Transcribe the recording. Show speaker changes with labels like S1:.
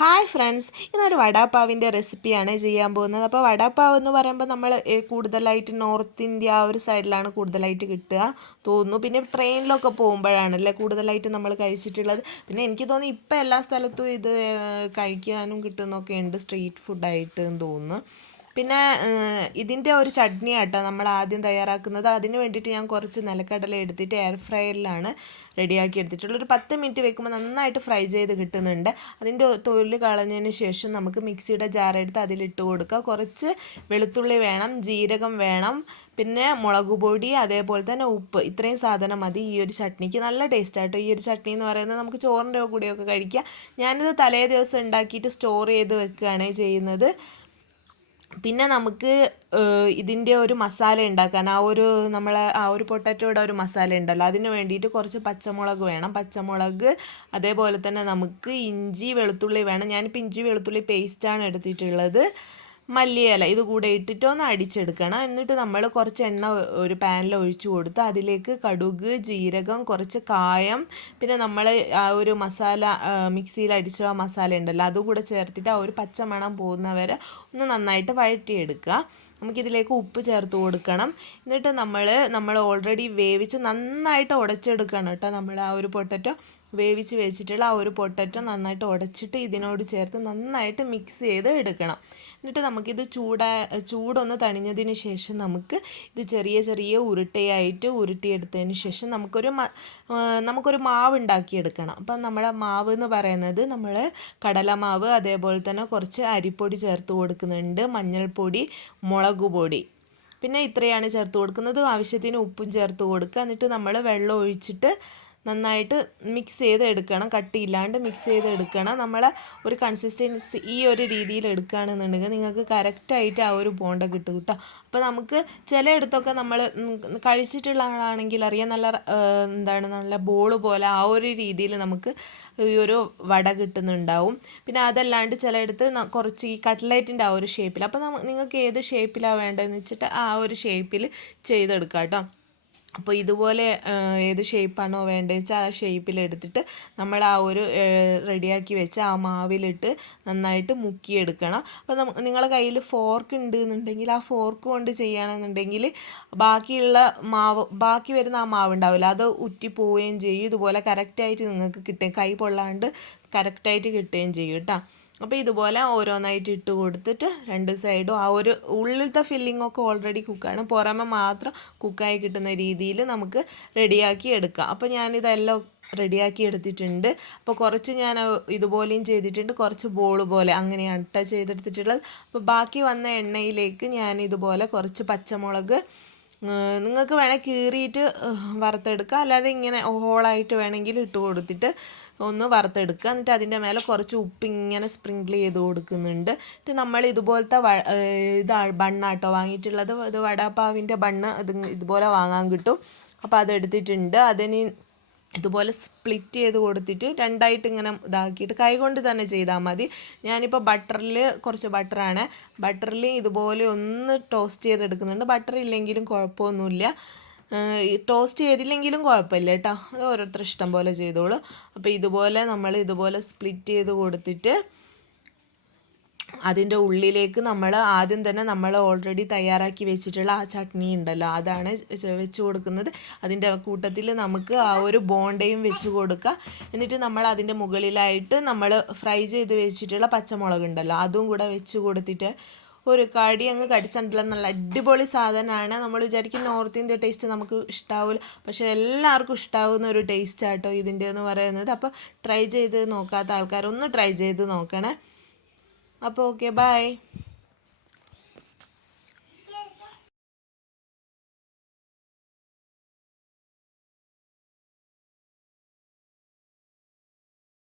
S1: Hi friends ഇന്നൊരു വടാപ്പാവിന്റെ റെസിപ്പിയാണ് ചെയ്യാൻ പോകുന്നത്. അപ്പോൾ വടാപ്പാവ് എന്ന് പറയുമ്പോൾ നമ്മൾ കൂടുതലായിട്ട് നോർത്ത് ഇന്ത്യ ആ ഒരു സൈഡിലാണ് കൂടുതലായിട്ട് കിട്ടുക തോന്നുന്നു. പിന്നെ ട്രെയിനിലൊക്കെ പോകുമ്പോഴാണല്ലേ കൂടുതലായിട്ട് നമ്മൾ കഴിച്ചിട്ടുള്ളത്. പിന്നെ എനിക്ക് തോന്നുന്നു ഇപ്പം എല്ലാ സ്ഥലത്തും ഇത് കഴിക്കാനും കിട്ടുന്നൊക്കെ ഉണ്ട് സ്ട്രീറ്റ് ഫുഡായിട്ട് എന്ന് തോന്നുന്നു. പിന്നെ ഇതിന്റെ ഒരു ചട്നി ആട്ടോ നമ്മൾ ആദ്യം തയ്യാറാക്കുന്നത്. അതിന് വേണ്ടിയിട്ട് ഞാൻ കുറച്ച് നിലക്കടല എടുത്തിട്ട് എയർ ഫ്രയറിലാണ് റെഡിയാക്കി എടുത്തിട്ടുള്ളത്. ഒരു പത്ത് മിനിറ്റ് വെക്കുമ്പോൾ നന്നായിട്ട് ഫ്രൈ ചെയ്ത് കിട്ടുന്നുണ്ട്. അതിന്റെ തൊഴിൽ കളഞ്ഞതിന് ശേഷം നമുക്ക് മിക്സിയുടെ ജാർ എടുത്ത് അതിലിട്ട് കൊടുക്കുക കുറച്ച് വെളുത്തുള്ളി വേണം ജീരകം വേണം പിന്നെ മുളക് പൊടി അതേപോലെ തന്നെ ഉപ്പ്. ഇത്രയും സാധനം മതി ഈ ഒരു ചട്നിക്ക്. നല്ല ടേസ്റ്റ് ആട്ടോ ഈ ഒരു ചട്നി എന്ന് പറയുന്നത്. നമുക്ക് ചോറിന്റെ കൂടെയൊക്കെ കഴിക്കാം. ഞാനിത് തലേ ദിവസം ഉണ്ടാക്കിയിട്ട് സ്റ്റോർ ചെയ്ത് വെക്കുകയാണ് ചെയ്യുന്നത്. പിന്നെ നമുക്ക് ഇതിന്റെ ഒരു മസാല ഉണ്ടാക്കാൻ ആ ഒരു നമ്മളെ ആ ഒരു പൊട്ടാറ്റോയുടെ ഒരു മസാല ഉണ്ടല്ലോ അതിന് വേണ്ടിയിട്ട് കുറച്ച് പച്ചമുളക് വേണം. പച്ചമുളക് അതേപോലെ തന്നെ നമുക്ക് ഇഞ്ചി വെളുത്തുള്ളി വേണം. ഞാനിപ്പോൾ ഇഞ്ചി വെളുത്തുള്ളി പേസ്റ്റാണ് എടുത്തിട്ടുള്ളത്. മല്ലിയില ഇത് കൂടെ ഇട്ടിട്ട് ഒന്ന് അടിച്ചെടുക്കണം. എന്നിട്ട് നമ്മൾ കുറച്ച് എണ്ണ ഒരു പാനിൽ ഒഴിച്ചു കൊടുത്ത് അതിലേക്ക് കടുക് ജീരകം കുറച്ച് കായം പിന്നെ നമ്മൾ ആ ഒരു മസാല മിക്സിയിൽ അടിച്ച മസാല ഉണ്ടല്ലോ അതും കൂടെ ചേർത്തിട്ട് ആ ഒരു പച്ചമണം പോകുന്നവരെ ഒന്ന് നന്നായിട്ട് വഴറ്റിയെടുക്കുക. നമുക്കിതിലേക്ക് ഉപ്പ് ചേർത്ത് കൊടുക്കണം. എന്നിട്ട് നമ്മൾ നമ്മൾ ഓൾറെഡി വേവിച്ച് നന്നായിട്ട് ഉടച്ചെടുക്കണം കേട്ടോ നമ്മൾ ആ ഒരു പൊട്ടറ്റോ. വേവിച്ച് വെച്ചിട്ടുള്ള ആ ഒരു പൊട്ടറ്റോ നന്നായിട്ട് ഉടച്ചിട്ട് ഇതിനോട് ചേർത്ത് നന്നായിട്ട് മിക്സ് ചെയ്ത് എടുക്കണം. എന്നിട്ട് നമുക്കിത് ചൂടാ ചൂടൊന്ന് തണിഞ്ഞതിന് ശേഷം നമുക്ക് ഇത് ചെറിയ ചെറിയ ഉരുട്ടയായിട്ട് ഉരുട്ടിയെടുത്തതിന് ശേഷം നമുക്കൊരു നമുക്കൊരു മാവ് ഉണ്ടാക്കിയെടുക്കണം അപ്പം നമ്മുടെ മാവ് എന്ന് പറയുന്നത് നമ്മൾ കടലമാവ് അതേപോലെ തന്നെ കുറച്ച് അരിപ്പൊടി ചേർത്ത് കൊടുക്കുന്നുണ്ട് മഞ്ഞൾപ്പൊടി മുളക് പൊടി. പിന്നെ ഇത്രയാണ് ചേർത്ത് കൊടുക്കുന്നത്. ആവശ്യത്തിന് ഉപ്പും ചേർത്ത് കൊടുക്കുക. എന്നിട്ട് നമ്മൾ വെള്ളം ഒഴിച്ചിട്ട് നന്നായിട്ട് മിക്സ് ചെയ്ത് എടുക്കണം കട്ടിയില്ലാണ്ട് മിക്സ് ചെയ്ത് എടുക്കണം നമ്മൾ ഒരു കൺസിസ്റ്റൻസി ഈ ഒരു രീതിയിൽ എടുക്കുകയാണെന്നുണ്ടെങ്കിൽ നിങ്ങൾക്ക് കറക്റ്റായിട്ട് ആ ഒരു ബോണ്ട കിട്ടും കേട്ടോ. അപ്പോൾ നമുക്ക് ചിലയിടത്തൊക്കെ നമ്മൾ കഴിച്ചിട്ടുള്ള ആളാണെങ്കിൽ അറിയാം നല്ല എന്താണ് നല്ല ബോൾ പോലെ ആ ഒരു രീതിയിൽ നമുക്ക് ഈ ഒരു വട കിട്ടുന്നുണ്ടാവും. പിന്നെ അതല്ലാണ്ട് ചിലയിടത്ത് കുറച്ച് ഈ കട്ട്ലൈറ്റിന്റെ ആ ഒരു ഷേപ്പിൽ അപ്പോൾ നിങ്ങൾക്ക് ഏത് ഷേപ്പിലാണ് വേണ്ടതെന്ന് വെച്ചിട്ട് ആ ഒരു ഷേപ്പിൽ ചെയ്തെടുക്കാം കേട്ടോ. അപ്പോൾ ഇതുപോലെ ഏത് ഷേപ്പാണോ വേണ്ടത് വെച്ചാൽ ആ ഷേപ്പിലെടുത്തിട്ട് നമ്മൾ ആ ഒരു റെഡിയാക്കി വെച്ച ആ മാവിലിട്ട് നന്നായിട്ട് മുക്കിയെടുക്കണം. അപ്പോൾ നമ്മ നിങ്ങളുടെ കയ്യിൽ ഫോർക്ക് ഉണ്ട് എന്നുണ്ടെങ്കിൽ ആ ഫോർക്ക് കൊണ്ട് ചെയ്യുകയാണെന്നുണ്ടെങ്കിൽ ബാക്കിയുള്ള മാവ് ബാക്കി വരുന്ന ആ മാവ് ഉണ്ടാവില്ല അത് ഉറ്റി പോവുകയും ചെയ്യും. ഇതുപോലെ കറക്റ്റായിട്ട് നിങ്ങൾക്ക് കിട്ടുകയും കൈ പൊള്ളാണ്ട് കറക്റ്റായിട്ട് കിട്ടുകയും ചെയ്യും കേട്ടോ അപ്പോൾ ഇതുപോലെ ഓരോന്നായിട്ട് ഇട്ട് കൊടുത്തിട്ട് രണ്ട് സൈഡും ആ ഒരു ഉള്ളിലത്തെ ഫില്ലിംഗ് ഒക്കെ ഓൾറെഡി കുക്കാണ് പുറമെ മാത്രം കുക്കായി കിട്ടുന്ന രീതിയിൽ നമുക്ക് റെഡിയാക്കി എടുക്കാം. അപ്പോൾ ഞാനിതെല്ലാം റെഡിയാക്കി എടുത്തിട്ടുണ്ട്. അപ്പോൾ കുറച്ച് ഞാൻ ഇതുപോലെയും ചെയ്തിട്ടുണ്ട്. കുറച്ച് ബോൾ പോലെ അങ്ങനെയാണ് കേട്ടോ ചെയ്തെടുത്തിട്ടുള്ളത്. അപ്പോൾ ബാക്കി വന്ന എണ്ണയിലേക്ക് ഞാൻ ഇതുപോലെ കുറച്ച് പച്ചമുളക് നിങ്ങൾക്ക് വേണേൽ കീറിയിട്ട് വറുത്തെടുക്കുക അല്ലാതെ ഇങ്ങനെ ഹോളായിട്ട് വേണമെങ്കിൽ ഇട്ട് കൊടുത്തിട്ട് ഒന്ന് വറുത്തെടുക്കുക. എന്നിട്ട് അതിന്റെ മേലെ കുറച്ച് ഉപ്പ് ഇങ്ങനെ സ്പ്രിങ്കിൾ ചെയ്ത് കൊടുക്കുന്നുണ്ട്. എന്നിട്ട് നമ്മൾ ഇതുപോലത്തെ ഏഹ് ബണ്ണാട്ടോ വാങ്ങിയിട്ടുള്ളത്. ഇത് വടാപ്പാവിന്റെ ബണ്ണ് ഇത് ഇതുപോലെ വാങ്ങാൻ കിട്ടും. അപ്പോൾ അതെടുത്തിട്ടുണ്ട് അതിന് ഇതുപോലെ സ്പ്ലിറ്റ് ചെയ്ത് കൊടുത്തിട്ട് രണ്ടായിട്ട് ഇങ്ങനെ ഇതാക്കിയിട്ട് കൈകൊണ്ട് തന്നെ ചെയ്താൽ മതി. ഞാനിപ്പോൾ ബട്ടറിൽ കുറച്ച് ബട്ടറാണ്. ബട്ടറിൽ ഇതുപോലെ ഒന്ന് ടോസ്റ്റ് ചെയ്തെടുക്കുന്നുണ്ട്. ബട്ടർ ഇല്ലെങ്കിലും കുഴപ്പമൊന്നുമില്ല. ടോസ്റ്റ് ചെയ്തില്ലെങ്കിലും കുഴപ്പമില്ല കേട്ടോ. അത് ഓരോരുത്തർ ഇഷ്ടം പോലെ ചെയ്തോളൂ. അപ്പോൾ ഇതുപോലെ നമ്മൾ ഇതുപോലെ സ്പ്ലിറ്റ് ചെയ്ത് കൊടുത്തിട്ട് അതിന്റെ ഉള്ളിലേക്ക് നമ്മൾ ആദ്യം തന്നെ നമ്മൾ ഓൾറെഡി തയ്യാറാക്കി വെച്ചിട്ടുള്ള ആ ചട്നി ഉണ്ടല്ലോ. അതാണ് വെച്ച് കൊടുക്കുന്നത്. അതിന്റെ കൂട്ടത്തിൽ നമുക്ക് ആ ഒരു ബോണ്ടയും വെച്ച് കൊടുക്കുക എന്നിട്ട് നമ്മൾ അതിന്റെ മുകളിലായിട്ട് നമ്മൾ ഫ്രൈ ചെയ്ത് വെച്ചിട്ടുള്ള പച്ചമുളക് ഉണ്ടല്ലോ. അതും കൂടെ വെച്ച് കൊടുത്തിട്ട് ഒരു കടി അങ്ങ് കടിച്ചിട്ടില്ല നല്ല അടിപൊളി സാധനമാണ്. നമ്മൾ വിചാരിക്കും നോർത്ത് ഇന്ത്യ ടേസ്റ്റ് നമുക്ക് ഇഷ്ടാവില്ല പക്ഷെ എല്ലാവർക്കും ഇഷ്ടാവുന്ന ഒരു ടേസ്റ്റ് ആട്ടോ ഇതിന്റെ എന്ന് പറയുന്നത്. അപ്പോൾ ട്രൈ ചെയ്ത് നോക്കാത്ത ആൾക്കാരൊന്ന് ട്രൈ ചെയ്ത് നോക്കണേ. അപ്പോൾ ഓക്കെ ബൈ